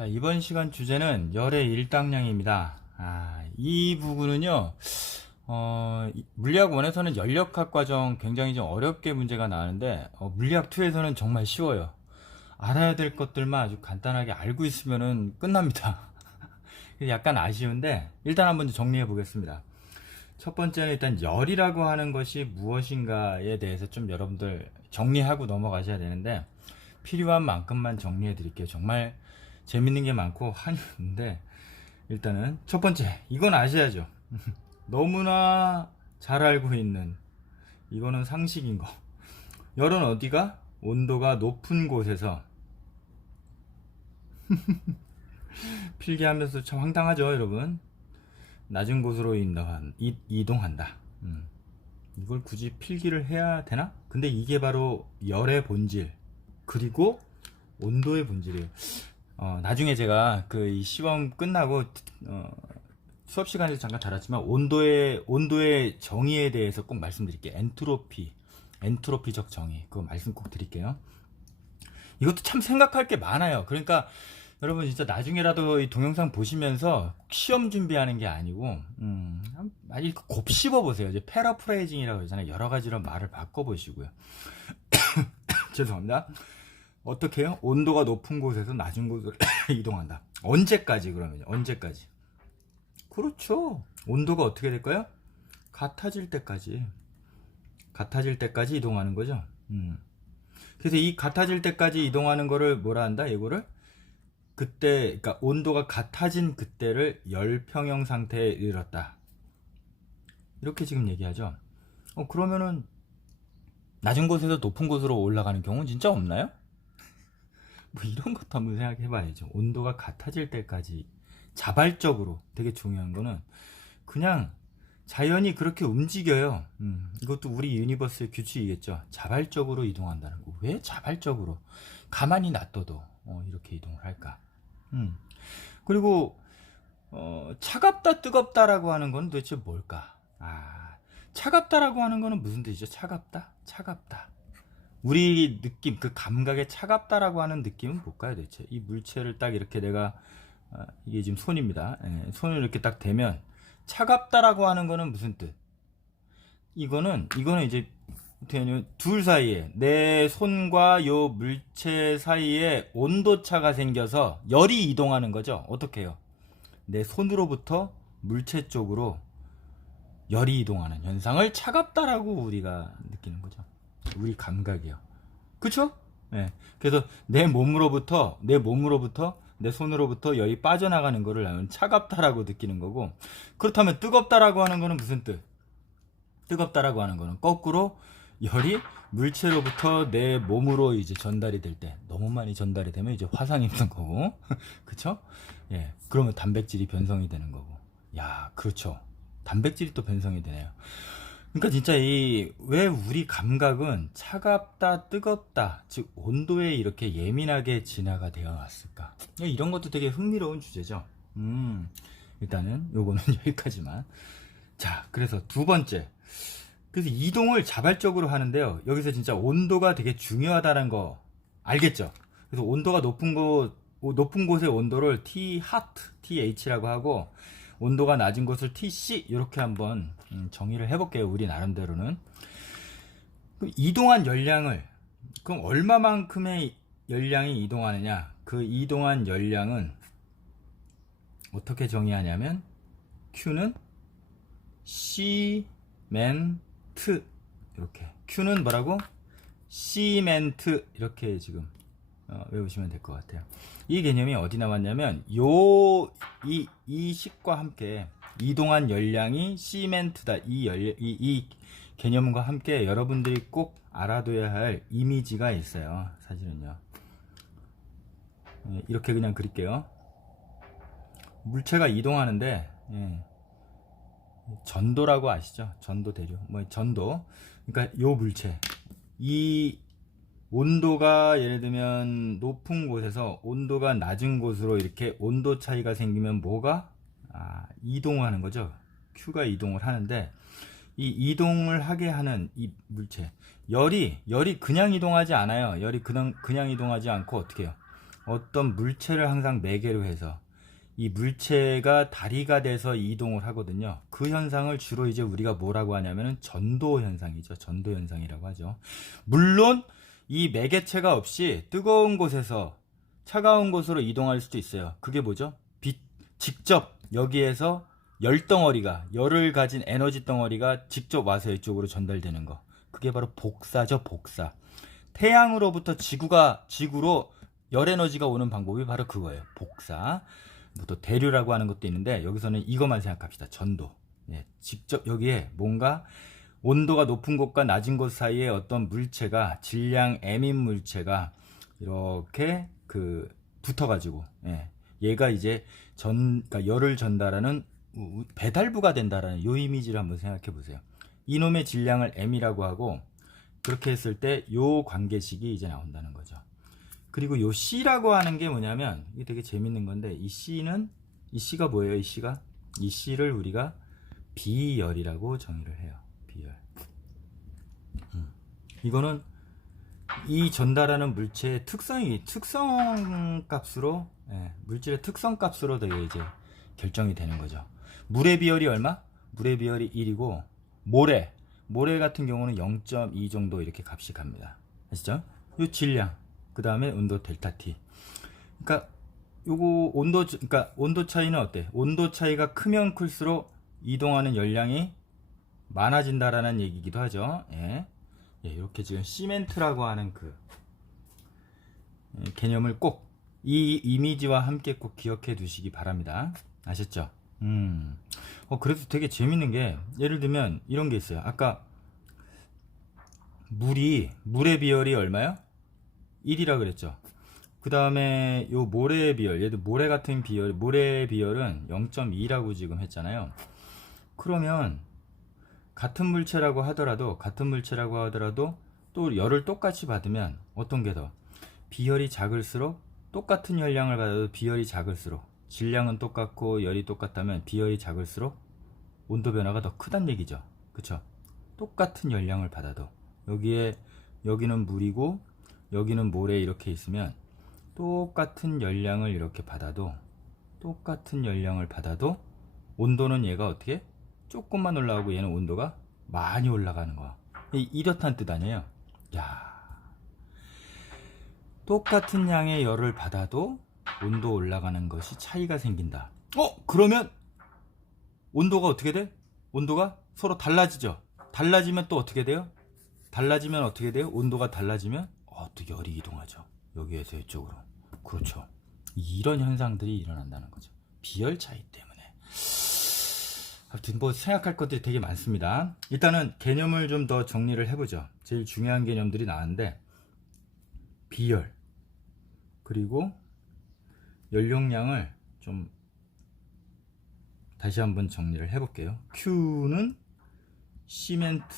자, 이번 시간 주제는 열의 일당량입니다. 이 부분은요, 물리학 1에서는 연력학 과정 굉장히 좀 어렵게 문제가 나오는데, 물리학 2에서는 정말 쉬워요. 알아야 될 것들만 아주 간단하게 알고 있으면은 끝납니다. 약간 아쉬운데, 일단 한번 정리해 보겠습니다. 첫 번째는 일단 열이라고 하는 것이 무엇인가에 대해서 좀 여러분들 정리하고 넘어가셔야 되는데, 필요한 만큼만 정리해 드릴게요. 정말 재밌는 게 많고 한데, 일단은 첫 번째, 이건 아셔야죠. 너무나 잘 알고 있는, 이거는 상식인 거. 열은 어디가? 온도가 높은 곳에서 필기하면서 참 황당하죠, 여러분. 낮은 곳으로 이동한다. 이걸 굳이 필기를 해야 되나? 근데 이게 바로 열의 본질, 그리고 온도의 본질이에요. 나중에 제가 이 시험 끝나고 수업 시간에서 잠깐 다뤘지만 온도의 정의에 대해서 꼭 말씀드릴게요. 엔트로피적 정의, 그거 말씀 꼭 드릴게요. 이것도 참 생각할 게 많아요. 그러니까 여러분 진짜 나중에라도 이 동영상 보시면서 시험 준비하는 게 아니고 아니 곱씹어 보세요. 이제 패러프레이징이라고 하잖아요. 여러 가지로 말을 바꿔 보시고요. 죄송합니다. 어떻게 해요? 온도가 높은 곳에서 낮은 곳으로 이동한다. 언제까지 그러면? 언제까지? 그렇죠. 온도가 어떻게 될까요? 같아질 때까지 이동하는 거죠. 그래서 이 같아질 때까지 이동하는 거를 뭐라 한다? 이거를 그때, 그러니까 온도가 같아진 그때를 열평형 상태에 이르렀다. 이렇게 지금 얘기하죠. 그러면은 낮은 곳에서 높은 곳으로 올라가는 경우는 진짜 없나요? 뭐 이런 것도 한번 생각해 봐야죠. 온도가 같아질 때까지 자발적으로, 되게 중요한 거는 그냥 자연이 그렇게 움직여요. 이것도 우리 유니버스의 규칙이겠죠. 자발적으로 이동한다는 거. 왜 자발적으로? 가만히 놔둬도 이렇게 이동을 할까? 그리고 차갑다 뜨겁다라고 하는 건 도대체 뭘까? 차갑다라고 하는 거는 무슨 뜻이죠? 차갑다. 우리 느낌, 그 감각의 차갑다라고 하는 느낌은 뭘까요, 대체? 이 물체를 딱 이렇게 내가, 이게 지금 손입니다. 손을 이렇게 딱 대면, 차갑다라고 하는 거는 무슨 뜻? 이거는 이제, 둘 사이에, 내 손과 요 물체 사이에 온도차가 생겨서 열이 이동하는 거죠. 어떻게 해요? 내 손으로부터 물체 쪽으로 열이 이동하는 현상을 차갑다라고 우리가 느끼는 거죠. 우리 감각이요. 그쵸? 네. 그래서 내 몸으로부터 내 손으로부터 열이 빠져나가는 거를 나는 차갑다라고 느끼는 거고, 그렇다면 뜨겁다라고 하는 거는 무슨 뜻? 뜨겁다라고 하는 거는 거꾸로 열이 물체로부터 내 몸으로 이제 전달이 될 때, 너무 많이 전달이 되면 이제 화상 입는 거고, 그쵸? 예. 그러면 단백질이 변성이 되는 거고. 야, 그렇죠. 단백질이 또 변성이 되네요. 그러니까 진짜 왜 우리 감각은 차갑다, 뜨겁다, 즉 온도에 이렇게 예민하게 진화가 되어 왔을까? 이런 것도 되게 흥미로운 주제죠. 일단은 요거는 여기까지만. 자, 그래서 두 번째. 그래서 이동을 자발적으로 하는데요. 여기서 진짜 온도가 되게 중요하다는 거 알겠죠? 그래서 온도가 높은 곳의 온도를 TH라고 하고, 온도가 낮은 곳을 TC 이렇게 한번 정의를 해볼게요. 우리 나름대로는. 그럼 이동한 열량을, 그럼 얼마만큼의 열량이 이동하느냐? 그 이동한 열량은 어떻게 정의하냐면 Q는 시멘트, 이렇게 Q는 뭐라고? 시멘트, 이렇게 지금 외우시면 될 것 같아요. 이 개념이 어디 나왔냐면 이 식과 함께 이동한 열량이 시멘트다. 이 개념과 함께 여러분들이 꼭 알아둬야 할 이미지가 있어요. 사실은요. 이렇게 그냥 그릴게요. 물체가 이동하는데, 전도라고 아시죠? 전도 대류. 전도. 그러니까 요 물체. 이 온도가 예를 들면 높은 곳에서 온도가 낮은 곳으로 이렇게 온도 차이가 생기면 뭐가? 이동하는 거죠. Q가 이동을 하는데, 이 이동을 하게 하는 이 물체, 열이 그냥 이동하지 않아요. 열이 그냥 이동하지 않고 어떻게 해요? 어떤 물체를 항상 매개로 해서 이 물체가 다리가 돼서 이동을 하거든요. 그 현상을 주로 이제 우리가 뭐라고 하냐면은 전도 현상이죠. 전도 현상이라고 하죠. 물론 이 매개체가 없이 뜨거운 곳에서 차가운 곳으로 이동할 수도 있어요. 그게 뭐죠? 직접 여기에서 열을 가진 에너지 덩어리가 직접 와서 이쪽으로 전달되는 거. 그게 바로 복사죠, 복사. 태양으로부터 지구로 열 에너지가 오는 방법이 바로 그거예요. 복사. 뭐 또 대류라고 하는 것도 있는데 여기서는 이것만 생각합시다. 전도. 예, 직접 여기에 뭔가 온도가 높은 곳과 낮은 곳 사이에 어떤 물체가 질량 M인 물체가 이렇게 붙어가지고 얘가 이제 그러니까 열을 전달하는 배달부가 된다라는 요 이미지를 한번 생각해 보세요. 이놈의 질량을 M이라고 하고 그렇게 했을 때 요 관계식이 이제 나온다는 거죠. 그리고 요 C라고 하는 게 뭐냐면 이게 되게 재밌는 건데 이 C가 뭐예요? 이 C를 우리가 비열이라고 정의를 해요. 비열. 이거는 이 전달하는 물체의 특성 값으로 물질의 특성 값으로 되게 이제 결정이 되는 거죠. 물의 비열이 얼마? 물의 비열이 1이고 모래 같은 경우는 0.2 정도 이렇게 값이 갑니다. 아시죠? 요 질량 그 다음에 온도 델타 T. 그러니까 요거 온도 차이는 어때? 온도 차이가 크면 클수록 이동하는 열량이 많아진다라는 얘기기도 하죠. 이렇게 지금 시멘트라고 하는 개념을 꼭 이 이미지와 함께 꼭 기억해 두시기 바랍니다. 아셨죠? 그래도 되게 재밌는 게 예를 들면 이런 게 있어요. 아까 물의 비열이 얼마요? 1이라 그랬죠. 그 다음에 요 모래의 비열, 얘도 모래 같은 모래의 비열은 0.2라고 지금 했잖아요. 그러면 같은 물체라고 하더라도 또 열을 똑같이 받으면 어떤 게 더? 비열이 작을수록 똑같은 열량을 받아도 비열이 작을수록 질량은 똑같고 열이 똑같다면 비열이 작을수록 온도 변화가 더 크단 얘기죠. 그쵸? 똑같은 열량을 받아도 여기는 물이고 여기는 모래 이렇게 있으면 똑같은 열량을 이렇게 받아도 온도는 얘가 어떻게? 조금만 올라가고 얘는 온도가 많이 올라가는 거야. 이렇다는 뜻 아니에요? 야, 똑같은 양의 열을 받아도 온도 올라가는 것이 차이가 생긴다. 그러면 온도가 어떻게 돼? 온도가 서로 달라지죠. 달라지면 또 어떻게 돼요? 온도가 달라지면 또 열이 이동하죠. 여기에서 이쪽으로. 그렇죠. 이런 현상들이 일어난다는 거죠. 비열 차이 때문에. 아무튼 뭐 생각할 것들이 되게 많습니다. 일단은 개념을 좀 더 정리를 해보죠. 제일 중요한 개념들이 나왔는데 비열 그리고 연료량을 좀 다시 한번 정리를 해볼게요. Q는 시멘트에서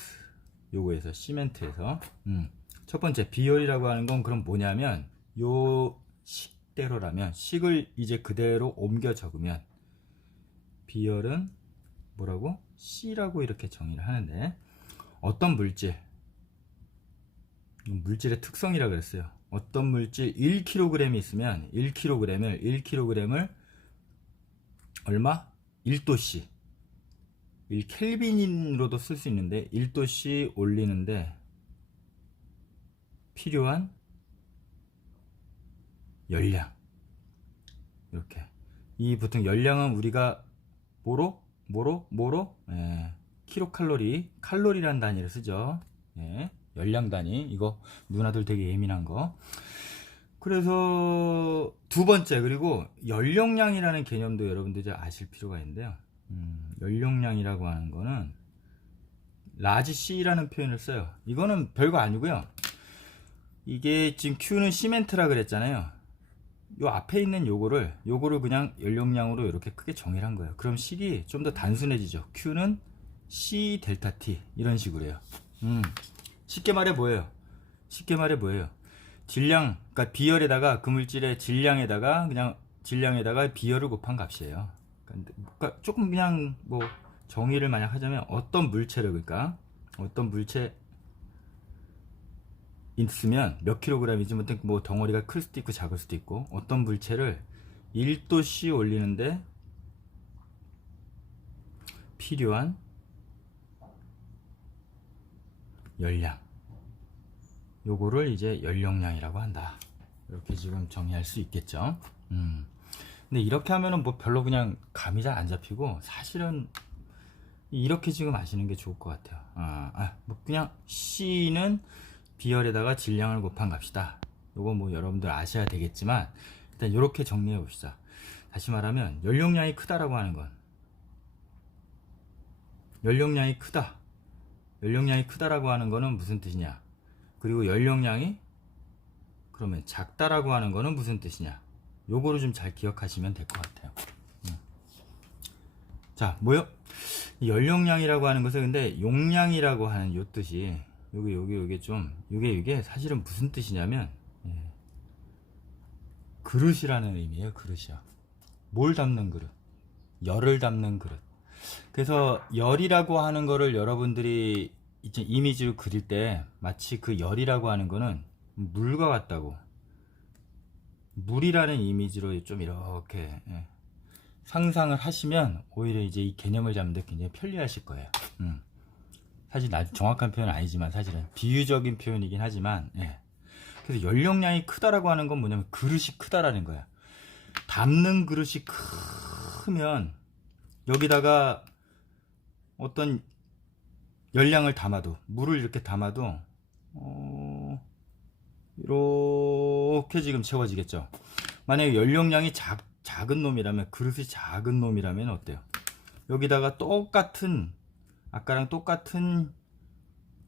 첫 번째 비열이라고 하는 건 그럼 뭐냐면 요 식대로라면 식을 이제 그대로 옮겨 적으면 비열은 뭐라고? C라고 이렇게 정의를 하는데 어떤 물질의 특성이라 그랬어요. 어떤 물질 1kg이 있으면 1kg을 얼마? 1도씨 1켈빈으로도 쓸 수 있는데 1도씨 올리는데 필요한 열량 이렇게 이 보통 열량은 우리가 뭐로? 칼로리란 단위를 쓰죠. 열량 단위 이거 누나들 되게 예민한 거. 그래서 두 번째 그리고 연령량이라는 개념도 여러분들 이제 아실 필요가 있는데요. 연령량이라고 하는 거는 라지 C라는 표현을 써요. 이거는 별거 아니고요. 이게 지금 Q는 시멘트라 그랬잖아요. 요 앞에 있는 요거를 그냥 연령량으로 이렇게 크게 정의를 한 거예요. 그럼 식이 좀 더 단순해지죠. Q는 C 델타 T 이런 식으로 해요. 쉽게 말해 뭐예요? 질량, 그러니까 비열에다가 그 물질의 질량에다가 비열을 곱한 값이에요. 그러니까 조금 그냥 뭐 정의를 만약 하자면 어떤 물체를 있으면 몇 킬로그램이지 뭐 덩어리가 클 수도 있고 작을 수도 있고 어떤 물체를 1도씨 올리는데 필요한 열량, 요거를 이제 연령량이라고 한다. 이렇게 지금 정의할 수 있겠죠. 근데 이렇게 하면은 뭐 별로 그냥 감이 잘 안 잡히고 사실은 이렇게 지금 아시는 게 좋을 것 같아요. 뭐 그냥 C는 비열에다가 질량을 곱한 값이다. 요거 뭐 여러분들 아셔야 되겠지만 일단 이렇게 정리해 봅시다. 다시 말하면 연령량이 크다라고 하는 건 연령량이 크다. 연령량이 크다라고 하는 거는 무슨 뜻이냐? 그리고 연령량이 그러면 작다라고 하는 거는 무슨 뜻이냐? 요거를 좀 잘 기억하시면 될 것 같아요. 자, 뭐요? 연령량이라고 하는 것은 근데 용량이라고 하는 요 뜻이 요게 좀 이게 사실은 무슨 뜻이냐면 그릇이라는 의미예요. 그릇이요. 뭘 담는 그릇? 열을 담는 그릇. 그래서 열이라고 하는 거를 여러분들이 이제 이미지로 그릴 때 마치 그 열이라고 하는 거는 물과 같다고, 물이라는 이미지로 좀 이렇게 상상을 하시면 오히려 이제 이 개념을 잡는데 굉장히 편리하실 거예요. 사실 정확한 표현은 아니지만 사실은 비유적인 표현이긴 하지만 그래서 연령량이 크다라고 하는 건 뭐냐면 그릇이 크다라는 거야. 담는 그릇이 크면 여기다가 어떤 열량을 담아도, 물을 이렇게 담아도 이렇게 지금 채워지겠죠. 만약에 연령량이 작은 놈이라면, 그릇이 작은 놈이라면 어때요? 여기다가 아까랑 똑같은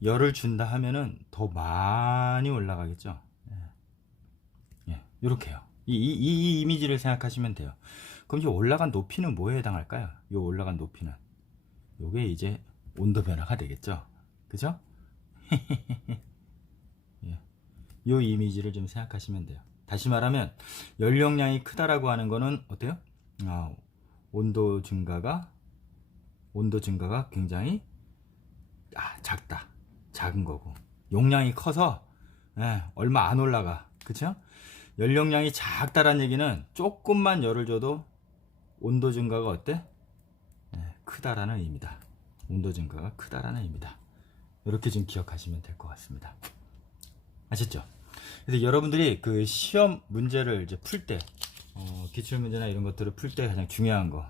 열을 준다 하면은 더 많이 올라가겠죠. 이렇게요. 이 이미지를 생각하시면 돼요. 그럼 이 올라간 높이는 뭐에 해당할까요? 이 올라간 높이는 요게 이제 온도 변화가 되겠죠. 그죠? 요 이미지를 좀 생각하시면 돼요. 다시 말하면 연령량이 크다라고 하는 거는 어때요? 온도 증가가 굉장히 작다, 작은 거고, 용량이 커서 얼마 안 올라가. 그쵸? 연령량이 작다라는 얘기는 조금만 열을 줘도 온도 증가가 어때? 크다라는 의미다. 온도 증가가 크다라는 의미다. 이렇게 좀 기억하시면 될 것 같습니다. 아셨죠? 그래서 여러분들이 그 시험 문제를 이제 풀 때, 기출문제나 이런 것들을 풀 때 가장 중요한 거,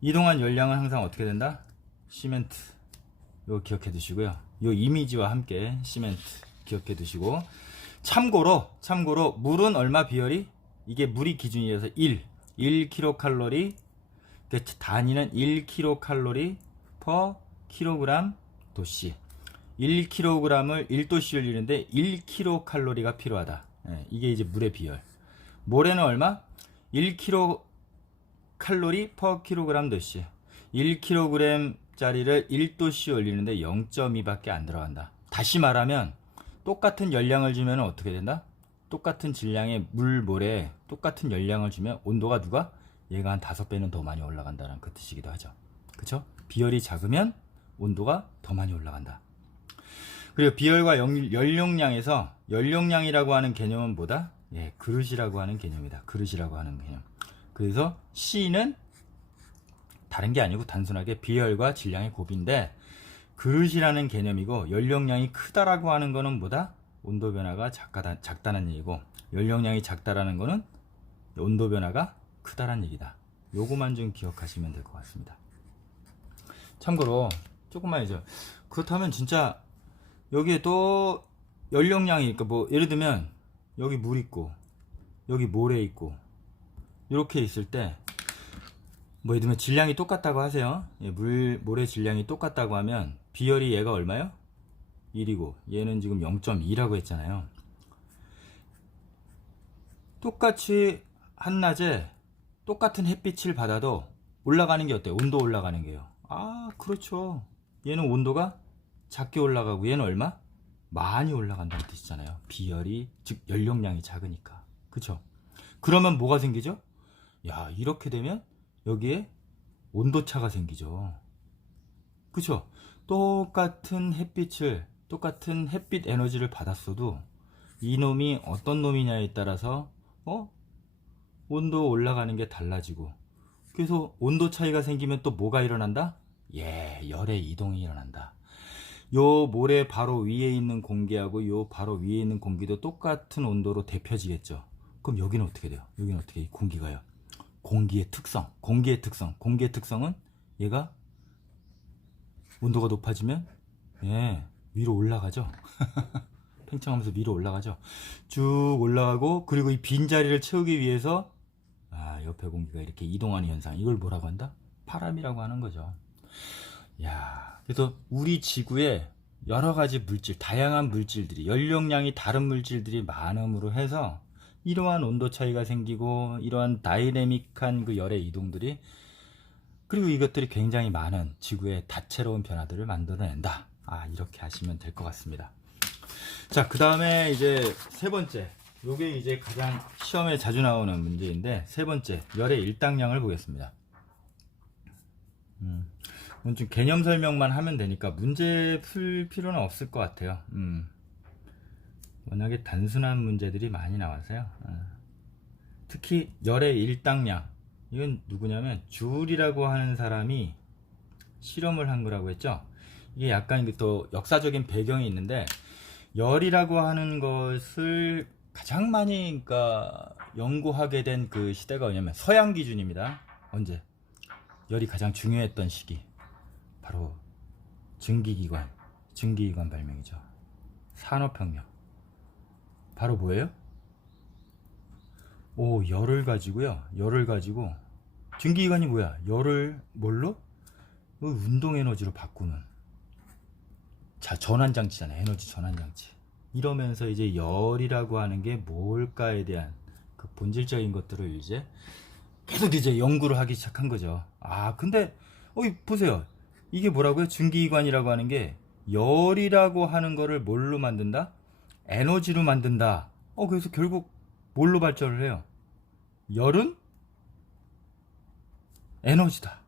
이동한 열량은 항상 어떻게 된다? 시멘트. 이거 기억해 두시고요. 이 이미지와 함께 시멘트 기억해 두시고, 참고로 물은 얼마 비열이? 이게 물이 기준이어서 1kcal, 단위는 1kcal per kg 도씨. 1kg을 1도씨 열리는데 1kcal가 필요하다. 이게 이제 물의 비열. 모래는 얼마? 1kcal per kg 도씨. 1kg짜리를 1도씨 열리는데 0.2밖에 안 들어간다. 다시 말하면 똑같은 열량을 주면 어떻게 된다? 똑같은 질량의 모래에 똑같은 열량을 주면 온도가 얘가 한 5배는 더 많이 올라간다는 그 뜻이기도 하죠. 그쵸? 비열이 작으면 온도가 더 많이 올라간다. 그리고 비열과 연령량에서 연령량이라고 하는 개념은 뭐다? 그릇이라고 하는 개념이다. 그릇이라고 하는 개념. 그래서 C는 다른 게 아니고 단순하게 비열과 질량의 곱인데, 그릇이라는 개념이고, 연령량이 크다라고 하는 거는 뭐다? 온도 변화가 작다는 얘기고, 연령량이 작다라는 거는 온도 변화가 크다라는 얘기다. 요거만 좀 기억하시면 될 것 같습니다. 참고로 조금만이죠. 그렇다면 진짜 여기에 또 연령량이, 그러니까 뭐 예를 들면 여기 물 있고 여기 모래 있고 이렇게 있을 때, 뭐 예를 들면 질량이 똑같다고 하세요. 모래 질량이 똑같다고 하면 비열이 얘가 얼마요? 1이고 얘는 지금 0.2라고 했잖아요. 똑같이 한낮에 똑같은 햇빛을 받아도 올라가는 게 어때요? 온도 올라가는 게요. 그렇죠. 얘는 온도가 작게 올라가고 얘는 얼마? 많이 올라간다는 뜻이잖아요. 비열이, 즉 연령량이 작으니까. 그쵸? 그러면 뭐가 생기죠? 이렇게 되면 여기에 온도차가 생기죠. 그쵸? 똑같은 햇빛을 똑같은 햇빛 에너지를 받았어도 이놈이 어떤 놈이냐에 따라서 온도 올라가는 게 달라지고, 그래서 온도 차이가 생기면 또 뭐가 일어난다? 열의 이동이 일어난다. 요 모래 바로 위에 있는 공기하고 요 바로 위에 있는 공기도 똑같은 온도로 데펴지겠죠. 그럼 여기는 어떻게 돼요? 여기는 어떻게 공기가요? 공기의 특성은 얘가 온도가 높아지면 위로 올라가죠. 팽창하면서 위로 올라가죠. 쭉 올라가고, 그리고 이 빈자리를 채우기 위해서 옆에 공기가 이렇게 이동하는 현상, 이걸 뭐라고 한다? 바람이라고 하는 거죠. 그래서 우리 지구에 여러 가지 물질, 다양한 물질들이, 연령량이 다른 물질들이 많음으로 해서 이러한 온도 차이가 생기고, 이러한 다이내믹한 그 열의 이동들이, 그리고 이것들이 굉장히 많은 지구의 다채로운 변화들을 만들어낸다. 이렇게 하시면 될 것 같습니다. 자, 그 다음에 이제 세 번째, 요게 이제 가장 시험에 자주 나오는 문제인데, 세 번째, 열의 일당량을 보겠습니다. 이건 좀 개념 설명만 하면 되니까 문제 풀 필요는 없을 것 같아요. 워낙에 단순한 문제들이 많이 나와서요. 특히 열의 일당량, 이건 누구냐면 줄이라고 하는 사람이 실험을 한 거라고 했죠. 이게 약간 또 역사적인 배경이 있는데, 열이라고 하는 것을 가장 많이 연구하게 된 그 시대가 뭐냐면 서양 기준입니다. 언제? 열이 가장 중요했던 시기, 바로 증기기관 발명이죠. 산업혁명. 바로 뭐예요? 열을 가지고 증기기관이 뭐야? 열을 뭘로? 운동 에너지로 바꾸는 전환장치잖아요. 에너지 전환장치. 이러면서 이제 열이라고 하는 게 뭘까에 대한 그 본질적인 것들을 이제 계속 이제 연구를 하기 시작한 거죠. 근데 보세요. 이게 뭐라고요? 증기기관이라고 하는 게 열이라고 하는 거를 뭘로 만든다? 에너지로 만든다. 그래서 결국 뭘로 발전을 해요? 열은 에너지다.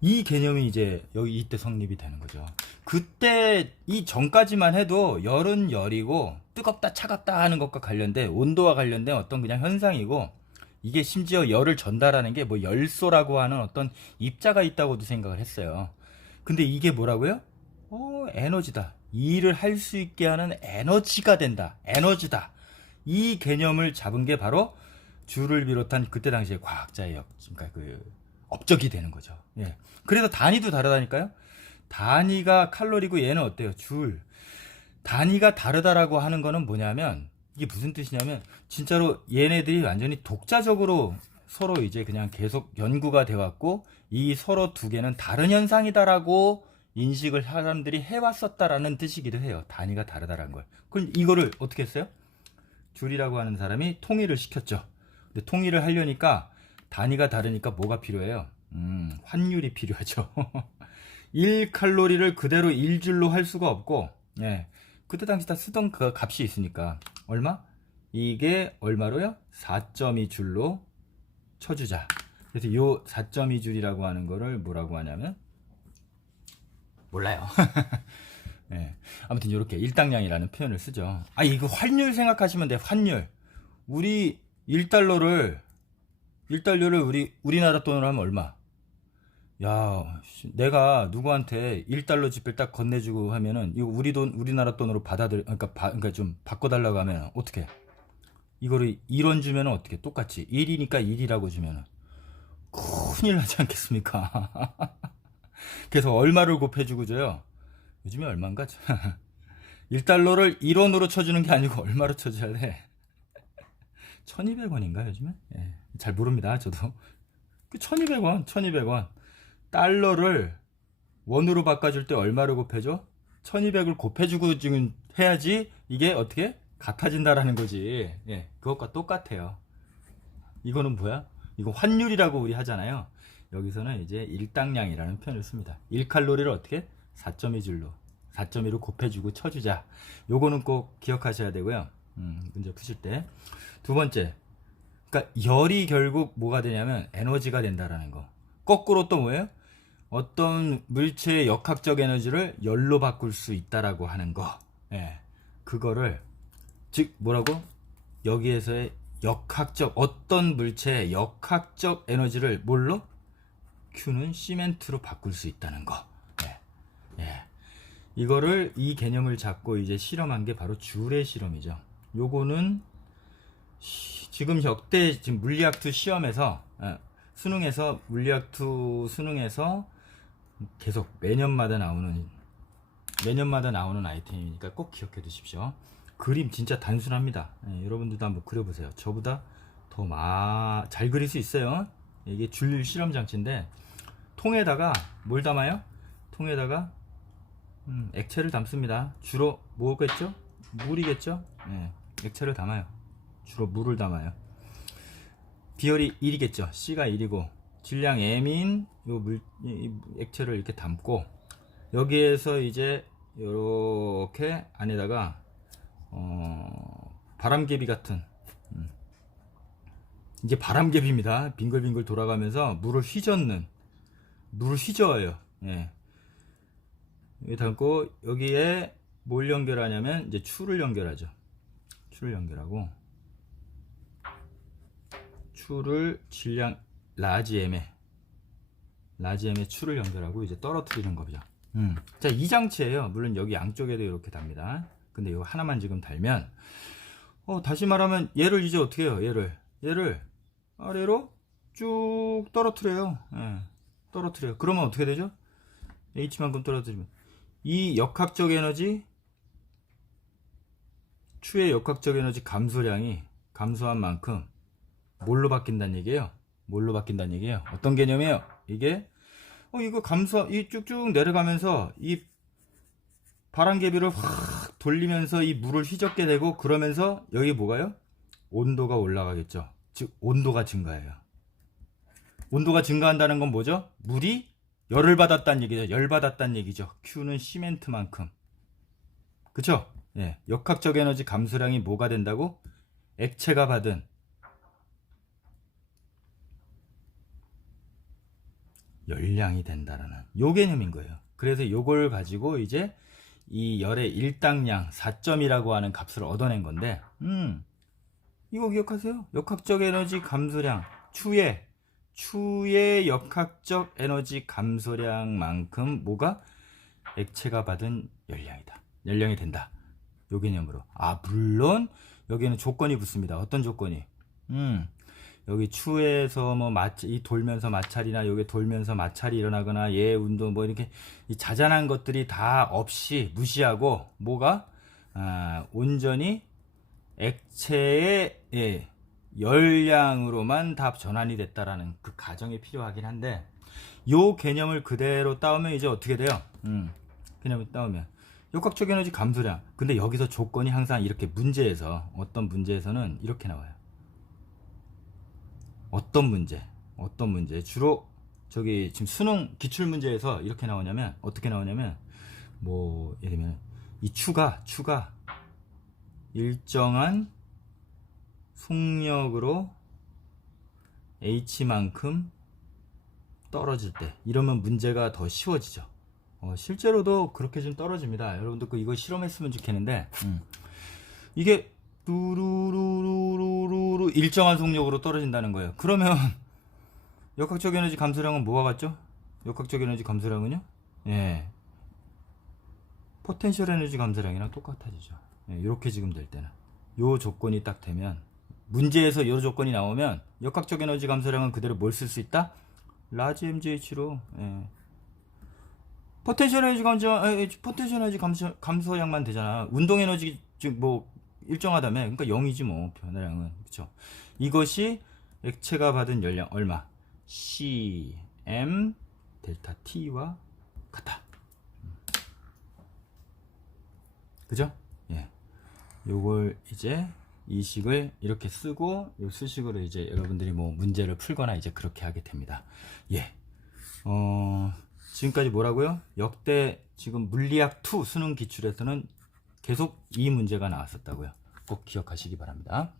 이 개념이 이제 이때 성립이 되는 거죠. 그때 이 전까지만 해도 열은 열이고 뜨겁다 차갑다 하는 것과 관련된, 온도와 관련된 어떤 그냥 현상이고, 이게 심지어 열을 전달하는 게 뭐 열소라고 하는 어떤 입자가 있다고도 생각을 했어요. 근데 이게 뭐라고요? 에너지다. 이 일을 할 수 있게 하는 에너지가 된다. 에너지다. 이 개념을 잡은 게 바로 줄을 비롯한 그때 당시에 과학자의 업적이 되는 거죠. 그래서 단위도 다르다니까요. 단위가 칼로리고 얘는 어때요? 줄. 단위가 다르다라고 하는 거는 뭐냐면, 이게 무슨 뜻이냐면, 진짜로 얘네들이 완전히 독자적으로 서로 이제 그냥 계속 연구가 돼왔고, 이 서로 두 개는 다른 현상이다라고 인식을 사람들이 해왔었다라는 뜻이기도 해요. 단위가 다르다라는 걸. 그럼 이거를 어떻게 했어요? 줄이라고 하는 사람이 통일을 시켰죠. 근데 통일을 하려니까 단위가 다르니까 뭐가 필요해요? 환율이 필요하죠. 1칼로리를 그대로 1줄로 할 수가 없고, 그때 당시 다 쓰던 그 값이 있으니까 얼마? 이게 얼마로요? 4.2줄로 쳐주자. 그래서 요 4.2줄이라고 하는 거를 뭐라고 하냐면, 몰라요. 아무튼 이렇게 일당량이라는 표현을 쓰죠. 이거 환율 생각하시면 돼요. 환율. 우리 1달러를 우리나라 돈으로 하면 얼마? 내가 누구한테 1달러 지폐를 딱 건네주고 하면은, 이거 우리나라 돈으로 그러니까 좀 바꿔달라고 하면 어떻게? 이거를 1원 주면은 어떻게? 똑같이 1이니까 1이라고 주면은 큰일 나지 않겠습니까? 그래서 얼마를 곱해주고 줘요? 요즘에 얼마인가? 1달러를 1원으로 쳐주는 게 아니고 얼마로 쳐줘야 돼? 1200원인가 요즘에? 잘 모릅니다. 저도. 1200원. 달러를 원으로 바꿔줄 때 얼마로 곱해줘? 1200을 곱해주고 지금 해야지 이게 어떻게? 같아진다라는 거지. 그것과 똑같아요. 이거는 뭐야? 이거 환율이라고 우리 하잖아요. 여기서는 이제 일당량이라는 표현을 씁니다. 1칼로리를 어떻게? 4.2줄로 4.2로 곱해주고 쳐주자. 요거는 꼭 기억하셔야 되고요. 문제 푸실 때. 두 번째, 그러니까 열이 결국 뭐가 되냐면 에너지가 된다라는 거. 거꾸로 또 뭐예요? 어떤 물체의 역학적 에너지를 열로 바꿀 수 있다라고 하는 거. 예. 그거를 즉 뭐라고? 여기에서의 역학적 어떤 물체의 역학적 에너지를 뭘로? Q는 시멘트로 바꿀 수 있다는 거. 예. 예. 이거를 이 개념을 잡고 이제 실험한 게 바로 줄의 실험이죠. 요거는 지금 역대 지금 물리학2 시험에서 수능에서 물리학2 수능에서 계속 매년마다 나오는 아이템이니까 꼭 기억해 두십시오. 그림 진짜 단순합니다. 여러분들도 한번 그려보세요. 저보다 더 잘 그릴 수 있어요. 이게 줄 실험 장치인데 통에다가 뭘 담아요? 통에다가 액체를 담습니다. 주로 뭐겠죠? 물이겠죠? 액체를 담아요. 주로 물을 담아요. 비열이 1이겠죠. C가 1이고 질량 M인 이 액체를 이렇게 담고 여기에서 이제 이렇게 안에다가 바람개비 같은 이게 바람개비입니다. 빙글빙글 돌아가면서 물을 휘저어요. 예. 여기 담고 여기에 뭘 연결하냐면 이제 추를 연결하죠. 추를 연결하고 추를 질량 라지 M에 추를 연결하고 이제 떨어뜨리는 거죠. 자, 이 장치예요. 물론 여기 양쪽에도 이렇게 답니다. 근데 이거 하나만 지금 달면 다시 말하면 얘를 이제 어떻게 해요? 얘를 아래로 쭉 떨어뜨려요. 떨어뜨려요. 그러면 어떻게 되죠? H만큼 떨어뜨리면 이 역학적 에너지 추의 역학적 에너지 감소량이 감소한 만큼 뭘로 바뀐다는 얘기예요? 어떤 개념이에요? 이게 이거 이 쭉쭉 내려가면서 이 바람개비를 확 돌리면서 이 물을 휘젓게 되고 그러면서 여기 뭐가요? 온도가 올라가겠죠. 즉 온도가 증가해요. 온도가 증가한다는 건 뭐죠? 물이 열을 받았다는 얘기죠. 열 받았다는 얘기죠. Q는 시멘트만큼. 그쵸? 예. 역학적 에너지 감소량이 뭐가 된다고? 액체가 받은 열량이 된다라는 요 개념인 거예요. 그래서 요걸 가지고 이제 이 열의 일당량 4점이라고 하는 값을 얻어낸 건데 이거 기억하세요? 역학적 에너지 감소량 추의 역학적 에너지 감소량만큼 뭐가? 액체가 받은 열량이 된다. 요 개념으로. 물론 여기에는 조건이 붙습니다. 어떤 조건이? 여기 추에서 뭐 이 돌면서 마찰이나 여기 돌면서 마찰이 일어나거나 운동 뭐 이렇게 이 자잘한 것들이 다 없이 무시하고 뭐가 온전히 액체의 열량으로만 다 전환이 됐다라는 그 가정이 필요하긴 한데 요 개념을 그대로 따오면 이제 어떻게 돼요? 개념을 따오면 역학적 에너지 감소량. 근데 여기서 조건이 항상 이렇게 어떤 문제에서는 이렇게 나와요. 어떤 문제 주로 저기 지금 수능 기출 문제에서 이렇게 나오냐면 어떻게 나오냐면 뭐 예를 들면 이 추가 일정한 속력으로 H만큼 떨어질 때 이러면 문제가 더 쉬워지죠. 실제로도 그렇게 좀 떨어집니다. 여러분들 이거 실험했으면 좋겠는데 이게 루루루루루루 일정한 속력으로 떨어진다는 거예요. 그러면 역학적 에너지 감소량은 뭐가 같죠? 역학적 에너지 감소량은요? 포텐셜 에너지 감소량이랑 똑같아지죠. 이렇게 지금 될 때는 요 조건이 딱 되면 문제에서 요 조건이 나오면 역학적 에너지 감소량은 그대로 뭘 쓸 수 있다? 라지 MGH로 포텐셜 에너지 감소량만 되잖아. 운동 에너지 즉 뭐 일정하다며. 그러니까 0이지 뭐 변화량은. 그렇죠? 이것이 액체가 받은 열량 얼마? CM 델타 T와 같다. 그죠? 예. 요걸 이제 이 식을 이렇게 쓰고 요 수식으로 이제 여러분들이 뭐 문제를 풀거나 이제 그렇게 하게 됩니다. 예. 지금까지 뭐라고요? 역대 지금 물리학2 수능 기출에서는 계속 이 문제가 나왔었다고요. 꼭 기억하시기 바랍니다.